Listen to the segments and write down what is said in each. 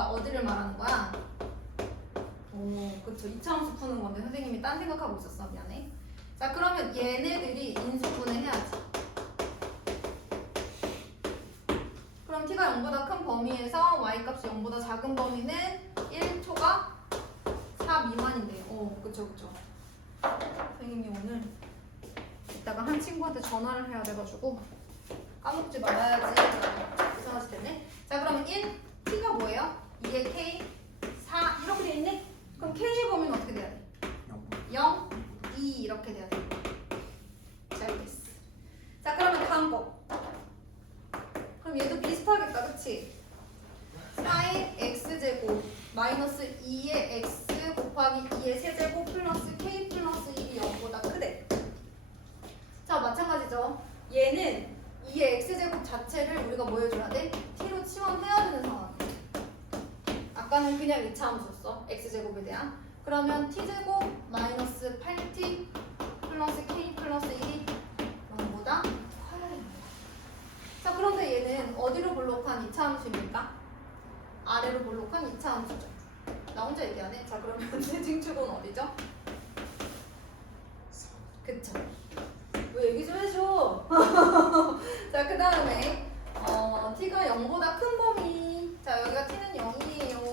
어디를 말하는 거야? 오, 그쵸. 이차함수 푸는 건데 선생님이 딴 생각하고 있었어. 미안해. 자, 그러면 얘네들이 인수분해 해야지. 그럼 t가 0보다 큰 범위에서 y값이 0보다 작은 범위는 1초가 4 미만인데요. 오, 그쵸. 선생님이 오늘 이따가 한 친구한테 전화를 해야 돼가지고 까먹지 말아야지. 이상하실 텐데. 자, 그러면 1, t가 뭐예요? 2의 k, 4 이렇게 돼 있네? 그럼 k의 범위는 어떻게 돼야 돼? 0, 2 이렇게 돼야 돼. 잘 됐어. 자, 그러면 다음 거. 그럼 얘도 비슷하겠다, 그치? 4의 x제곱 마이너스 2의 x 곱하기 2의 세제곱 플러스 k 플러스 1이 0보다 크대. 자, 마찬가지죠. 얘는 2의 x제곱 자체를 우리가 뭐 해줘야 돼? t로 치환해야 되는 상황. 아까는 그냥 2차 함수였어. x제곱에 대한. 그러면 t제곱 마이너스 8t 플러스 k 플러스 1이 0보다 커야 됩니다. 자, 그런데 얘는 어디로 볼록한 2차 함수입니까? 아래로 볼록한 2차 함수죠. 나 혼자 얘기하네. 자, 그러면 대칭축은 어디죠? 그쵸. 왜 얘기 좀 해줘. 자, 그 다음에 t가 0보다 큰 범위. 자, 여기가 t는 0이에요.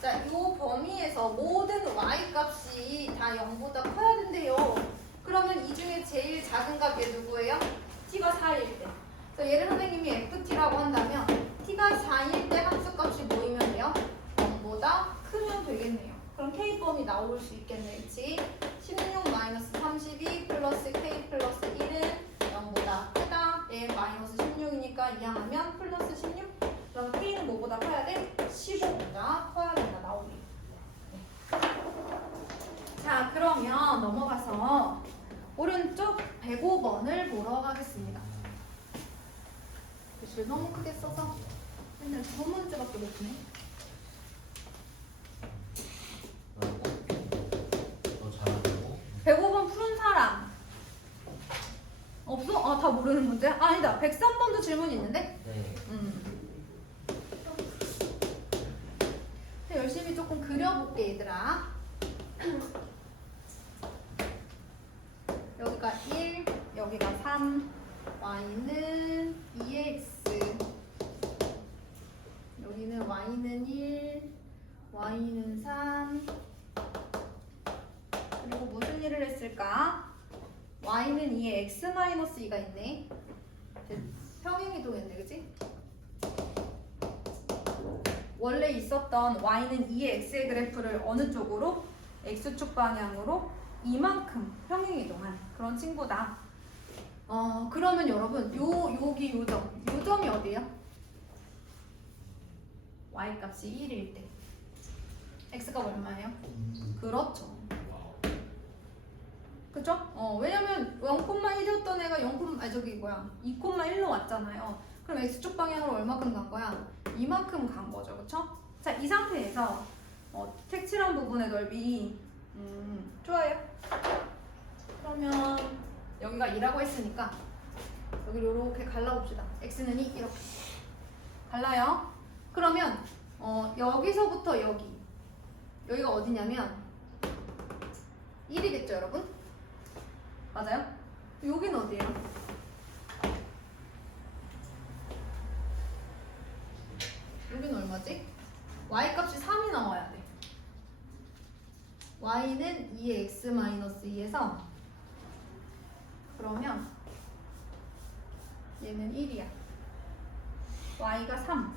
자, 이 범위에서 모든 y 값이 다 0보다 커야 된대요. 그러면 이 중에 제일 작은 값이 누구예요? t가 4일 때. 그래서 얘를 선생님이 ft라고 한다면 t가 4일 때 함수값이 모이면 돼요? 0보다 크면 되겠네요. 그럼 k범위 나올 수 있겠네, 그치? 16-32 플러스 k 플러스 1은 0보다 크다. 얘 마이너스 16이니까 이항하면 플러스 16. 그럼 k는 뭐보다 커야 돼? 15보다 커야 된다, 나오기. 네. 자, 그러면 넘어가서 오른쪽 105번을 보러 가겠습니다. 글씨를 너무 크게 써서 맨날 두 문제밖에 못 푸네. 너 잘하고 105번 푸른 사람 없어? 아, 다 모르는 문제? 아니다. 103번도 질문이 있는데? 네. 열심히 조금 그려볼게, 얘들아. 여기가 1, 여기가 3, y는 2x, 여기는 y는 1, y는 3. 그리고 무슨 일을 했을까? y는 2에 x-2가 있네. 평행이동했네, 그치? 원래 있었던 y는 2의 x의 그래프를 어느 쪽으로? x축 방향으로 이만큼 평행이동한 그런 친구다. 그러면 여러분 여기 요 점이 어디예요? y 값이 1일 때 x가 얼마예요? 그렇죠. 그죠? 왜냐면 0,1이었던 애가 2,1로 왔잖아요. 그럼 x축 방향으로 얼마큼 간 거야? 이만큼 간 거죠. 그쵸? 자, 이 상태에서 색칠한 부분의 넓이 좋아요. 그러면 여기가 2라고 했으니까 여기를 이렇게 갈라봅시다. x는 2 이렇게 갈라요. 그러면 여기서부터 여기가 어디냐면 1이겠죠, 여러분? 맞아요? 여기는 어디예요? 여기는 얼마지? y 값이 3이 나와야 돼. y는 2의 x-2에서 그러면 얘는 1이야. y가 3.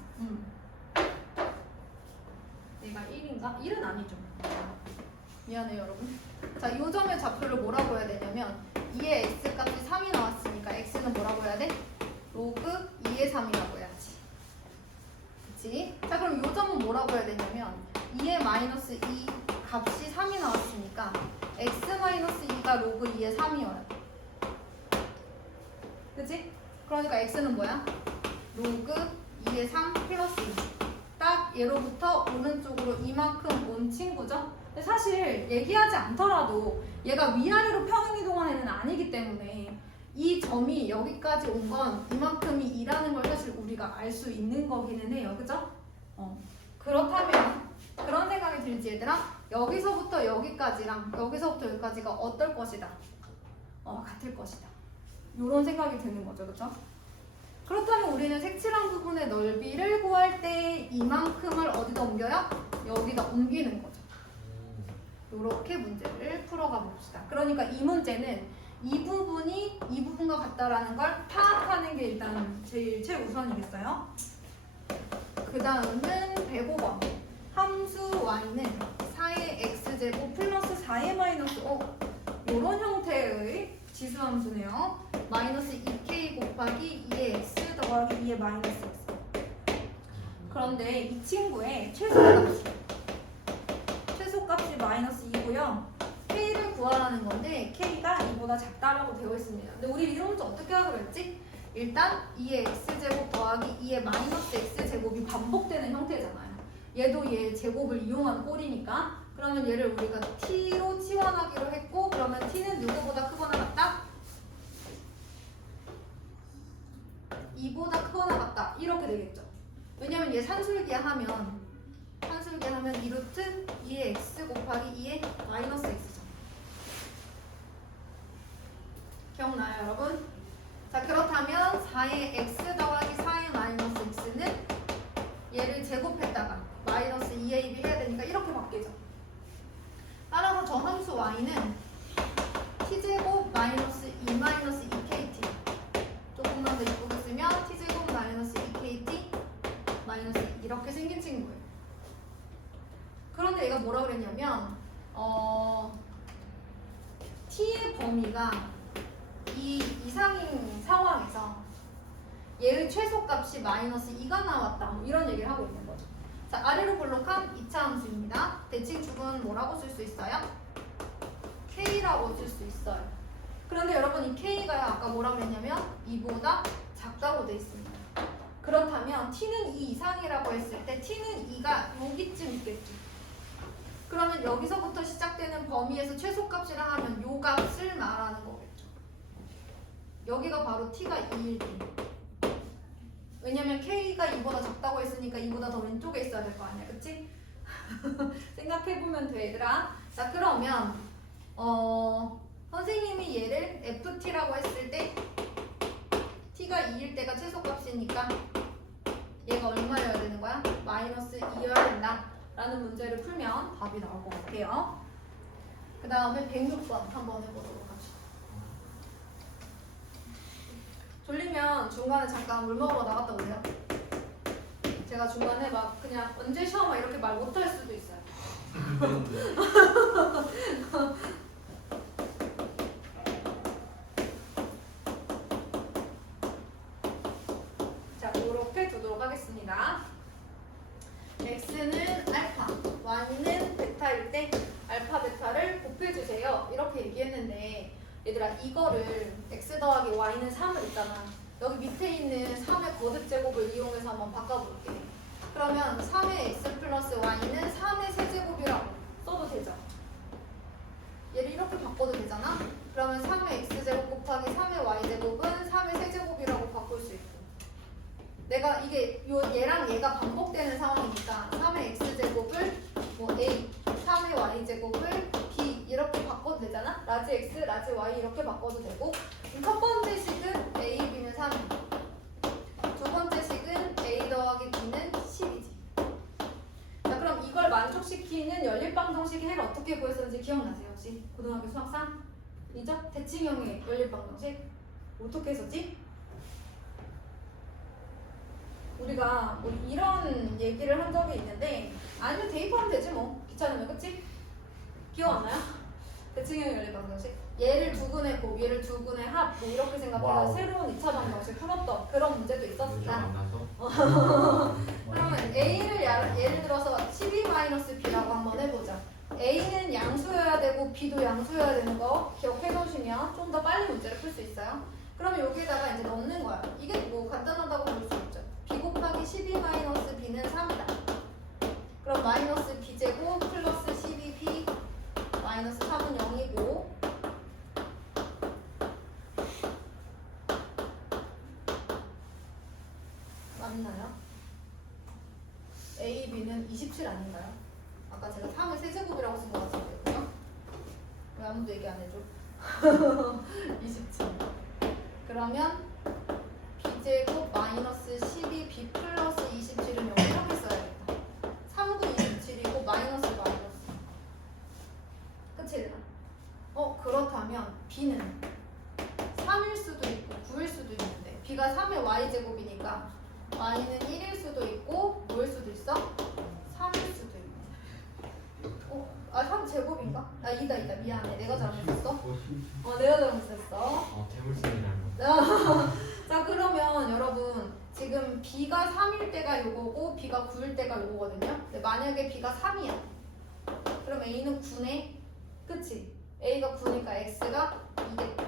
얘가 1인가? 1은 아니죠. 미안해요, 여러분. 자, 이 점의 좌표를 뭐라고 해야 되냐면 2의 x 값이 3이 나왔으니까 x는 뭐라고 해야 돼? 로그 2의 3이라고 해야지. 그치? 자, 그럼 이 점은 뭐라고 해야 되냐면 2의 마이너스 2 값이 3이 나왔으니까 x-2가 로그 2의 3이어야 돼. 그치? 그러니까 x는 뭐야? 로그 2의 3 플러스 2. 딱 얘로부터 오른쪽으로 이만큼 온 친구죠? 근데 사실 얘기하지 않더라도 얘가 위아래로 평행이동한 애는 아니기 때문에 이 점이 여기까지 온 건 이만큼이 2라는 걸 사실 우리가 알 수 있는 거기는 해요. 그죠? 그렇다면 그런 생각이 들지 얘들아? 여기서부터 여기까지랑 여기서부터 여기까지가 어떨 것이다? 같을 것이다. 이런 생각이 드는 거죠. 그렇죠? 그렇다면 우리는 색칠한 부분의 넓이를 구할 때 이만큼을 어디다 옮겨요? 여기다 옮기는 거죠. 이렇게 문제를 풀어가 봅시다. 그러니까 이 문제는 이 부분이 이 부분과 같다라는 걸 파악하는 게 일단 제일 최우선이겠어요. 그 다음은 105번. 함수 y는 4의 x제곱 플러스 4의 마이너스 이런 형태의 지수함수네요. 마이너스 2k 곱하기 2의 x 더하기 2의 마이너스 x. 그런데 이 친구의 최소값이 마이너스 2고요. k를 구하라는 건데 k가 이보다 작다라고 되어 있습니다. 근데 우리 이런 문제 어떻게 하기로 했지? 일단 2의 x제곱 더하기 2의 마이너스 x제곱이 반복되는 형태잖아요. 얘도 얘 제곱을 이용한 꼴이니까 그러면 얘를 우리가 t로 치환하기로 했고 그러면 t는 누구보다 크거나 같다? 2보다 크거나 같다 이렇게 되겠죠. 왜냐면 얘 산술기하 하면 2루트 2의 x 곱하기 2의 마이너스 x죠. 기억나요 여러분? 자 그렇다면 4의 x 더하기 4의 마이너스 x는 얘를 제곱했다가 마이너스 2ab 해야 되니까 이렇게 바뀌죠. 따라서 저 함수 y는 t제곱 마이너스 2 마이너스 2kt 조금만 더 이쁘게 쓰면 t제곱 마이너스 2kt 마이너스 2 이렇게 생긴 친구예요. 그런데 얘가 뭐라 그랬냐면 t의 범위가 이 이상인 상황에서 얘의 최소값이 마이너스 2가 나왔다 뭐 이런 얘기를 하고 있는 거죠. 자 아래로 볼록한 2차 함수입니다. 대칭축은 뭐라고 쓸 수 있어요? k라고 쓸 수 있어요. 그런데 여러분 이 k가 아까 뭐라 그랬냐면 2보다 작다고 돼 있습니다. 그렇다면 t는 2 이상이라고 했을 때 t는 2가 여기쯤 있겠죠. 그러면 여기서부터 시작되는 범위에서 최소값이라 하면 요 값을 말하는 거겠죠. 여기가 바로 t가 2일 때. 왜냐면 k가 2보다 작다고 했으니까 2보다 더 왼쪽에 있어야 될 거 아니야. 그치? 생각해보면 돼 얘들아. 자 그러면 선생님이 얘를 ft라고 했을 때 t가 2일 때가 최소값이니까 얘가 얼마여야 되는 거야? 마이너스 2여야 된다 라는 문제를 풀면 답이 나올 것 같아요. 그 다음에 106번 한번 해보도록 하죠. 졸리면 중간에 잠깐 물 먹으러 나갔다 오세요. 제가 중간에 막 그냥 언제 쉬어 막 이렇게 말 못할 수도 있어요. 자, 이렇게 두도록 하겠습니다. x는 알파, y는 베타일 때 알파, 베타를 곱해주세요. 이렇게 얘기했는데 얘들아 이거를 x 더하기 y는 3을 있잖아. 여기 밑에 있는 3의 거듭 제곱을 이용해서 한번 바꿔볼게. 그러면 3의 x 플러스 y는 3의 세제곱이라고 써도 되죠. 얘를 이렇게 바꿔도 되잖아. 그러면 3의 x제곱 곱하기 3의 y제곱은 3의 세제곱이라고 바꿀 수 있고 내가 이게 얘랑 얘가 반복되는 상황이니까 3의 x제곱을 뭐 a, 3의 y제곱을 b 이렇게 바꿔도 되잖아. 라지 x, 라지 y 이렇게 바꿔도 되고 첫 번째 식은 a, b는 3이고 두 번째 식은 a 더하기 b는 10이지. 자 그럼 이걸 만족시키는 연립방정식 해를 어떻게 구했었는지 기억나세요? 혹시 고등학교 수학 3이죠? 대칭형의 연립방정식 어떻게 했었지? 우리가 뭐 이런 얘기를 한 적이 있는데 아니면 대입하면 되지 뭐 귀찮으면. 그치? 기억 안 나요? 대칭형 연립방정식 얘를 두근의 곱, 얘를 두근의 합 뭐 이렇게 생각해서 와우. 새로운 2차 방정식 풀었던 그런 문제도 있었다. 만나서? 그러면 A를 예를 들어서 12-B라고 한번 해보자. A는 양수여야 되고 B도 양수여야 되는 거 기억해 놓으시면 좀 더 빨리 문제를 풀 수 있어요. 그러면 여기다가 이제 넣는 거야. 이게 뭐 간단하다고 볼 수 있죠. B 곱하기 12-B는 3이다. 그럼 마이너스 B제곱 플러스 12B 마이너스 3은 0이고 맞나요? A, B는 27 아닌가요? 아까 제가 3을 세제곱이라고 쓴 것 같은데 그죠? 왜 아무도 얘기 안 해줘? 27 그러면 b제곱 마이너스 12b 플러스 27은 여기 이렇게 써야겠다. 3분 27이고 마이너스 그치 얘들아? 그렇다면 b는 3일 수도 있고 9일 수도 있는데 b가 3의 y제곱이니까 y는 1일 수도 있고 뭐일 수도 있어? 3일 수도 있고 3제곱인가? 2다 미안해 내가 잘못했어 내가 잘못했어 대물림이라는 거. 자 그러면 여러분 지금 b가 3일 때가 요거고 b가 9일 때가 요거거든요. 근데 만약에 b가 3이야 그럼 a는 9네 그치? a가 9니까 x가 2겠다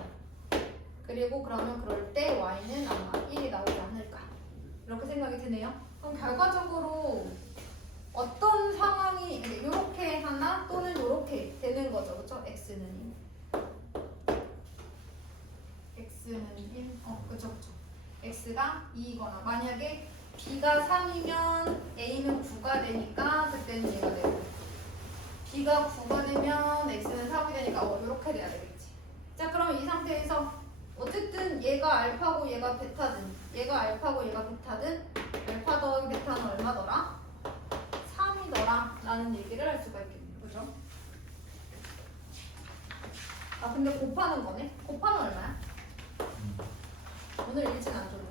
그리고 그러면 그럴 때 y는 아마 1이 나오지 않을까 이렇게 생각이 드네요. 그럼 결과적으로 어떤 상황이 이렇게 하나 또는 이렇게 되는 거죠 그쵸? x는 1 그쵸 x가 2이거나 만약에 b가 3이면 a는 9가 되니까 그때는 얘가 되고 b가 9가 되면 x는 3이 되니까 이렇게 돼야 되겠지. 자 그러면 이 상태에서 어쨌든 얘가 알파고 얘가 베타든 얘가 알파고 얘가 베타든 알파 더하기 베타는 얼마더라? 3이더라 라는 얘기를 할 수가 있겠네요. 그죠? 근데 곱하는 거네? 곱하면 얼마야? 오늘 일진 안 좋네.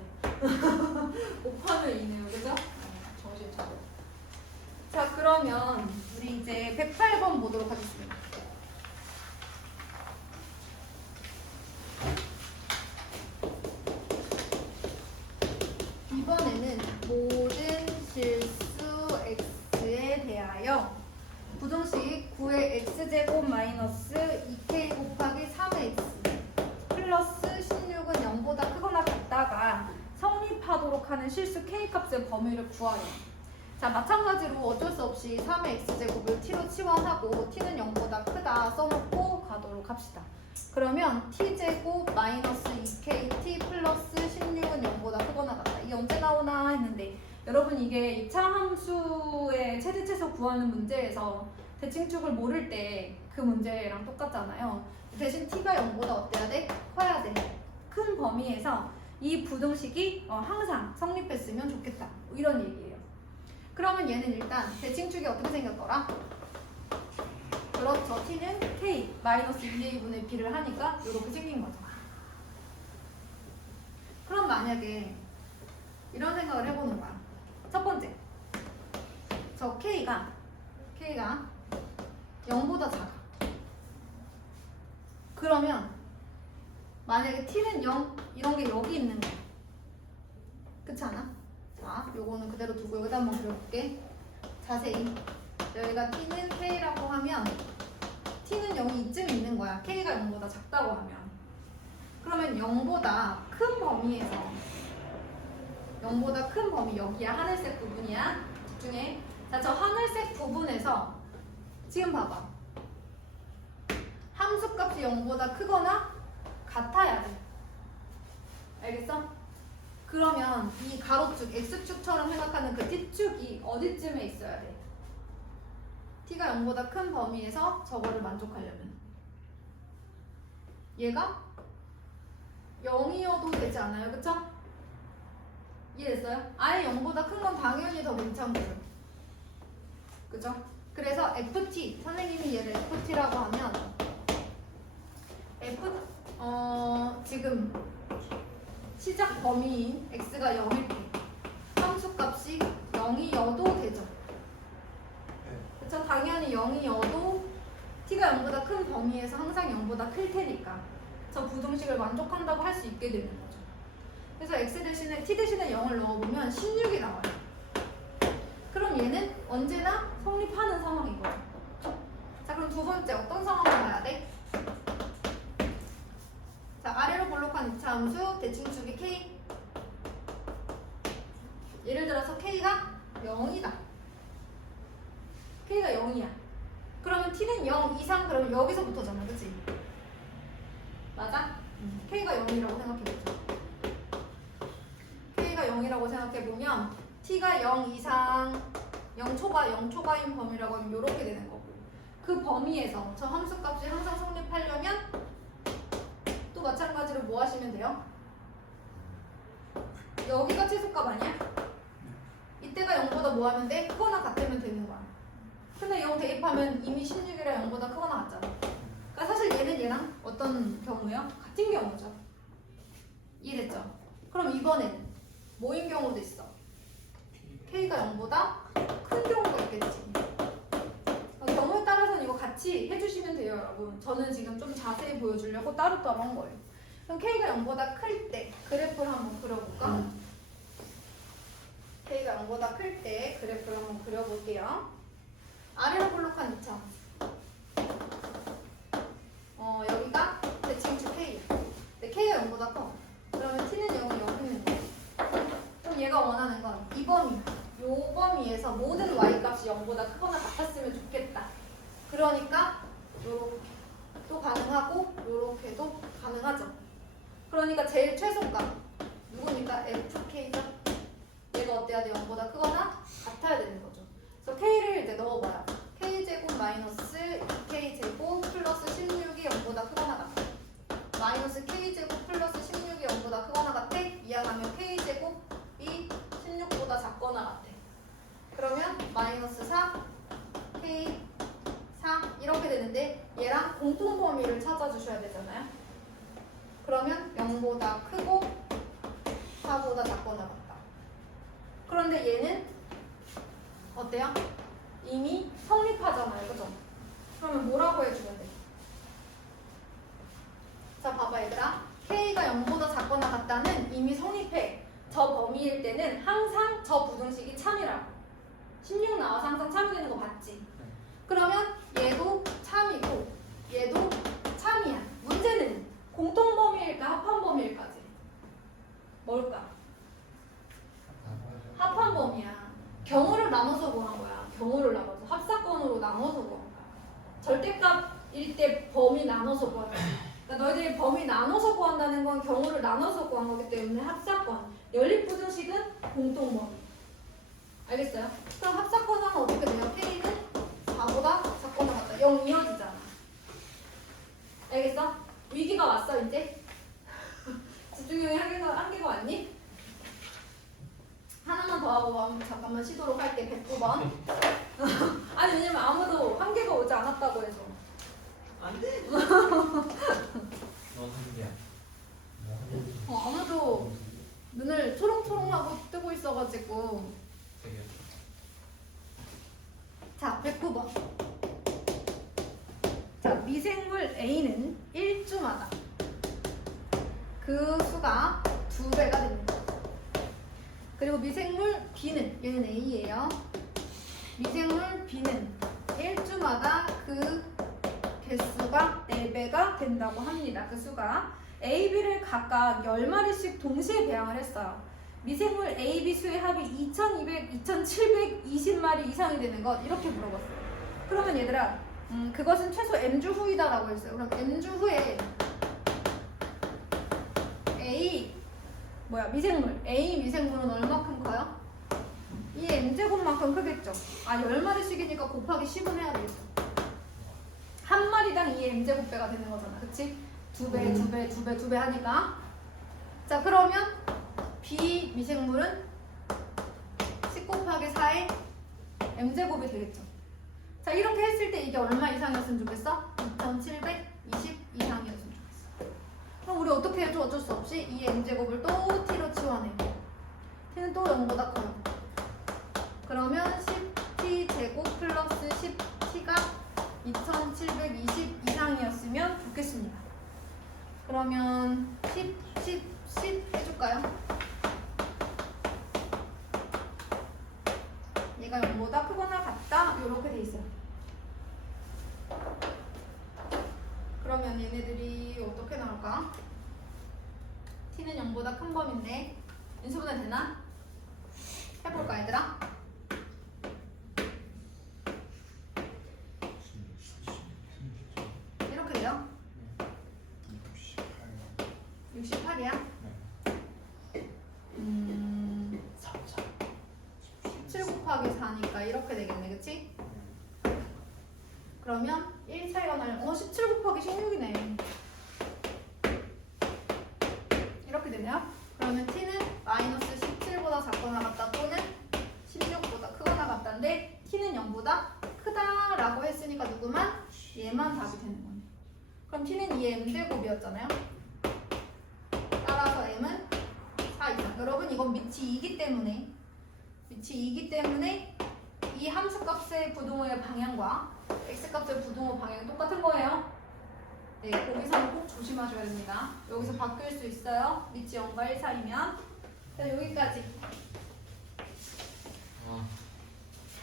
곱하면 2네요. 그죠? 정신 차려. 자 그러면 우리 이제 108번 보도록 하겠습니다. 이번에는 모든 실수 x에 대하여 부등식 9의 x제곱 마이너스 2k 곱하기 3의 x 플러스 16은 0보다 크거나 같다가 성립하도록 하는 실수 k값의 범위를 구하여. 자 마찬가지로 어쩔 수 없이 3의 x제곱을 t로 치환하고 t는 0보다 크다 써놓고 가도록 합시다. 그러면 t제곱 마이너스 2kt 플러스 16은 0보다 크거나 같다. 이게 언제 나오나 했는데 여러분 이게 2차 함수의 최대치에서 구하는 문제에서 대칭축을 모를 때 그 문제랑 똑같잖아요. 대신 t가 0보다 어때야 돼? 커야 돼. 큰 범위에서 이 부등식이 항상 성립했으면 좋겠다. 이런 얘기예요. 그러면 얘는 일단 대칭축이 어떻게 생겼더라? 그렇죠. t는 k 마이너스 2a분의 b를 하니까 이렇게 생긴 거죠. 그럼 만약에 이런 생각을 해보는 거야. 첫 번째, 저 k가 0보다 작아. 그러면 만약에 t는 0 이런 게 여기 있는 거야. 그렇지 않아? 자, 요거는 그대로 두고 여기다 한번 그려볼게. 자세히. 여기가 t는 k라고 하면 t는 0이 이쯤 있는 거야. k가 0보다 작다고 하면. 그러면 0보다 큰 범위에서 0보다 큰 범위 여기야. 하늘색 부분이야. 집중해. 자, 저 하늘색 부분에서 지금 봐봐. 함수값이 0보다 크거나 같아야 돼. 알겠어? 그러면 이 가로축 x축처럼 생각하는 그 t축이 어디쯤에 있어야 돼? t가 0보다 큰 범위에서 저거를 만족하려면 얘가 0이어도 되지 않아요? 그쵸? 이해됐어요? 아예 0보다 큰 건 당연히 더 괜찮고요. 그죠? 그래서 ft, 선생님이 얘를 ft라고 하면 지금 시작 범위인 x가 0일 때 함수값이 0이어도 되죠. 그쵸? 당연히 0이어도 t가 0보다 큰 범위에서 항상 0보다 클 테니까 저 부등식을 만족한다고 할 수 있게 되는 거죠. 그래서 x 대신에 t 대신에 0을 넣어보면 16이 나와요. 그럼 얘는 언제나 성립하는 상황인 거죠. 자, 그럼 두 번째 어떤 상황을 봐야 돼? 자, 아래로 볼록한 2차 함수 대칭축이 k. 예를 들어서 k가 0이다. k가 0이야. 그러면 t는 0 이상 그러면 여기서부터잖아. 그치? 맞아? k가 0이라고 생각해보자. k가 0이라고 생각해보면 t가 0 이상 0초가인 범위라고 하면 이렇게 되는 거고, 그 범위에서 저 함수값이 항상 성립하려면 또 마찬가지로 뭐 하시면 돼요? 여기가 최소값 아니야? 이때가 0보다 뭐 하면 돼? 크거나 같으면 되는 거야. 근데 0 대입하면 이미 16이랑 0보다 크거나 같잖아. 그러니까 사실 얘는 얘랑 어떤 경우예요? 같은 경우죠. 이해됐죠? 그럼 이번에는 뭐인 경우도 있어. K가 0보다 큰 경우가 있겠지. 경우에 따라서는 이거 같이 해주시면 돼요, 여러분. 저는 지금 좀 자세히 보여주려고 따로따로 한 거예요. 그럼 K가 0보다 클 때 그래프를 한번 그려볼까? K가 0보다 클 때 그래프를 한번 그려볼게요. 아래로 볼록한 2차. 여기가 대칭축 K. 근데 K가 0보다 커. 그러면 T는 0을 여기 있는 거야. 그럼 얘가 원하는 건 이 범위, 요 범위에서 모든 y 값이 0보다 크거나 같았으면 좋겠다. 그러니까 요렇게도 가능하고 요렇게도 가능하죠. 그러니까 제일 최소값 누구니까 FK죠. 얘가 어때야 돼? 0보다 크거나 같아야 되는 거죠. 그래서 K를 이제 넣어봐요. K제곱 마이너스 2K제곱 플러스 16이 0보다 크거나 같아. 마이너스 K제곱 플러스 16이 0보다 크거나 같아. 이하가면 K제곱이 16보다 작거나 같아. 그러면 마이너스 4 K 4 이렇게 되는데 얘랑 공통범위를 찾아주셔야 되잖아요. 그러면 0보다 크고 4보다 작거나 같다. 그런데 얘는 어때요? 이미 성립하잖아요. 그죠? 그러면 뭐라고 해주면 돼? 자, 봐봐 얘들아. K가 0보다 작거나 같다는 이미 성립해. 저 범위일 때는 항상 저 부등식이 참이라고. 16 나와서 항상 참이 되는 거 봤지? 그러면 얘도 참이고 얘도 참이야. 문제는 공통범위일까 합한범위일까지? 뭘까? 합한범위야. 경우를 나눠서 구한 거야. 경우를 나눠서 합사건으로 나눠서 구한 거야. 절대값일 때 범위 나눠서 구한 거야. 그러니까 너희들이 범위 나눠서 구한다는 건 경우를 나눠서 구한 거기 때문에 합사건. 연립부등식은 공통범위. 알겠어요? 그럼 합사건 하면 어떻게 돼요? K는 4보다 작거나 같다. 0 이어지잖아. 알겠어? 위기가 왔어 이제? 집중력이 한계가 왔니? 하나만 더 하고 잠깐만 쉬도록 할게. 109번. 아니 왜냐면 아무도 한계가 오지 않았다고 해서. 안 돼. 넌 한계야. 아무도 눈을 초롱초롱하고 뜨고 있어가지고. 되게. 자, 109번. 자, 미생물 A는 1주마다 그 수가 2배가 됩니다. 그리고 미생물 B는, 얘는 A예요. 미생물 B는 1주마다 그 개수가 4배가 된다고 합니다. 그 수가. A, B를 각각 10마리씩 동시에 배양을 했어요. 미생물 A, B 수의 합이 2200, 2720마리 이상이 되는 것 이렇게 물어봤어요. 그러면 얘들아 그것은 최소 M주 후이다라고 했어요. 그럼 M주 후에 A 미생물은 얼마큼 커요? 이 M제곱만큼 크겠죠. 10마리씩이니까 곱하기 10은 해야 되겠죠. 한 마리당 2의 M제곱배가 되는 거잖아. 그치? 2배 하니까. 자, 그러면 B 미생물은 10 곱하기 4의 M제곱이 되겠죠. 자, 이렇게 했을 때 이게 얼마 이상이었으면 좋겠어? 2720 이상이었으면 좋겠어. 그럼 우리 어떻게 해줘? 어쩔 수 없이 이 M제곱을 또 T로 치환해. T는 또 0보다 커요. 그러면 10T 제곱 플러스 10T가 2720 이상이었으면 좋겠습니다. 그러면 10 해줄까요? 얘가 0보다 크거나 같다 이렇게 돼 있어요. 그러면 얘네들이 어떻게 나올까? T는 0보다 큰 범위인데 인수분해 되나? 해볼까 얘들아? 이렇게 돼요? 68이야? 7 곱하기 4니까 이렇게 이렇게 되겠네, 그치? 그러면 1 차이가 나면 17 곱하기 16이네. 이렇게 되네요. 그러면 t는 마이너스 17보다 작거나 같다 또는 16보다 크거나 같다인데 t는 0보다 크다라고 했으니까 누구만? 얘만 답이 되는 거네. 그럼 t는 2의 m제곱이었잖아요. 따라서 m은 4 이상. 여러분 이건 밑이 2기 때문에 이 함수값의 부동호의 방향과 x값의 부동호 방향이 똑같은 거예요. 네, 거기서는 꼭 조심하셔야 됩니다. 여기서 바뀔 수 있어요. 밑이 0과 1 사이면. 자, 여기까지.